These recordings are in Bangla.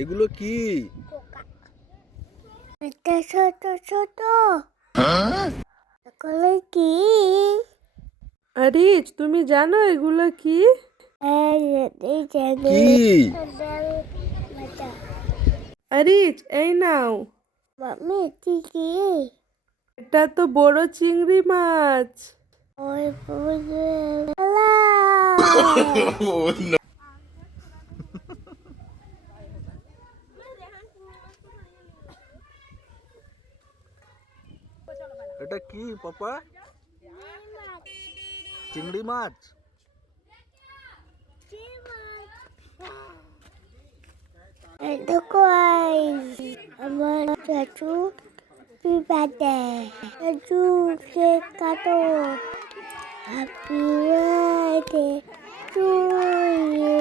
এগুলো কি? এটা ছোট ছোট এগুলো কি? আরিজ, তুমি জানো এগুলো কি? কি? আরিজ, এই নাও। মাম্মি এটি কি? এটা তো বড় চিংড়ি মাছ। ওই এটা কি পাপা? চিংড়ি মাছ। দেখো আমার চাচু বার্থডে চাচু কেক কাটো হ্যাপি বার্থডে টু ইউ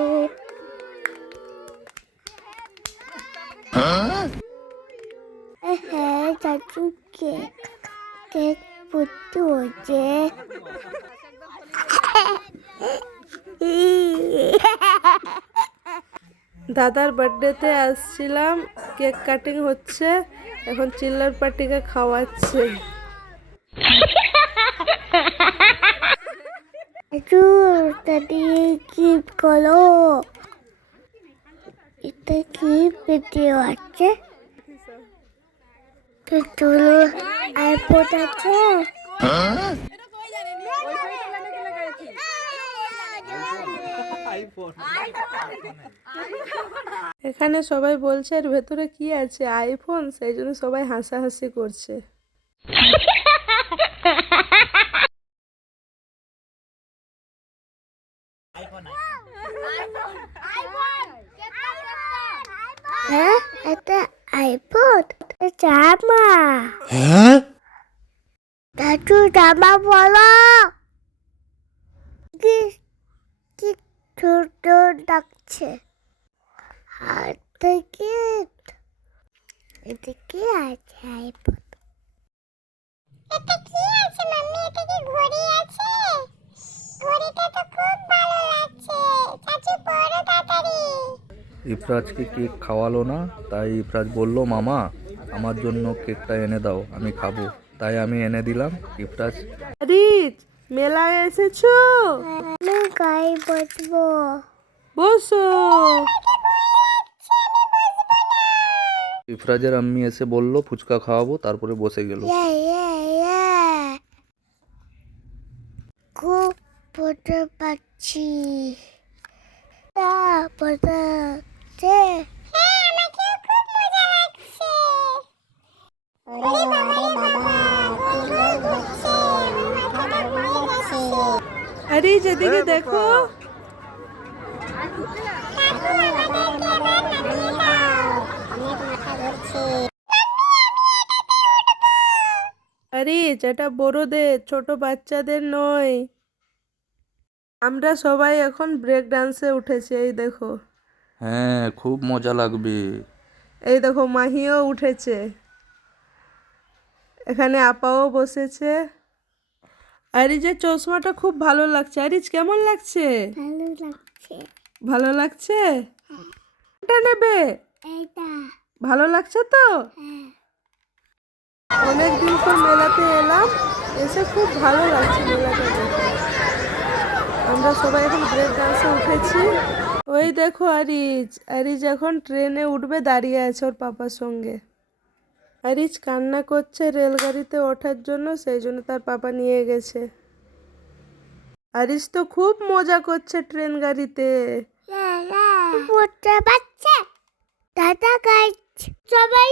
হ্যাঁ চাচু কেক কেক পুটু হচ্ছে দাদার বার্থডেতে আসছিলাম, কেক কাটিং হচ্ছে, এখন চিল্লার পার্টিকে খাওয়াচ্ছে। চাচু দাদি কি করো? এটা কি ভিডিও আছে? তুলো আইপড আছে? এখানে সবাই বলছে এর ভেতরে কি আছে, আইফোন, সেই জন্য সবাই হাসাহাসি করছে। হ্যাঁ এটা আইপড জামা। হ্যাঁ? চাচু জামা বলো কি কি ছোট লাগছে হাতে কি এটা কি আছে আইপড? এটা কি আছে মাম্মি? এটা কি ঘড়ি আছে? ঘড়িটা তো খুব ভালো লাগছে। চাচু পড়ো তাড়াতাড়ি। ইফরাজকে কেক খাওয়ালো না, তাই ইফরাজ বলল মামা আমার জন্য কেকটা এনে দাও, আমি খাবো। তাই আমি এনে দিলাম। ইফরাজ আরিজ, মেলায় এসেছো? আমি গায়ে বসবো। বসো। ইফরাজের আম্মি এসে বলল ফুচকা খাওয়াবো, তারপরে বসে গেল। খুব পড়তে পারছি। আরিজ, এদিকে দেখো। আরিজ, এটা বড়দের, ছোট বাচ্চাদের নয়। আমরা সবাই এখন ব্রেক ডান্সে উঠেছি, এই দেখো। হ্যাঁ, খুব মজা লাগবে। এই দেখো, মাহিও উঠেছে, এখানে আপাও বসেছে। আরিজের চশমাটা খুব ভালো লাগছে। আরিজ, কেমন লাগছে? ভালো লাগছে। ভালো লাগছে? এটা নেবে? এইটা ভালো লাগছে তো? অনেকদিন পর মেলাতে এলাম, এসে খুব ভালো লাগছে মেলাটা দেখে। আমরা সবাই এখন ব্রেক ডান্সে উঠেছি। ওই দেখো আরিজ, আরিজ এখন ট্রেনে উঠবে, দাঁড়িয়ে আছে ওর পাপার সঙ্গে। আরিজ কান্না করছে রেলগাড়িতে ওঠার জন্য, সেই জন্য তার পাপা নিয়ে গেছে। আরিজ তো খুব মজা করছে ট্রেন গাড়িতে। পড়তে পারছে দাদা গাইছ সবাই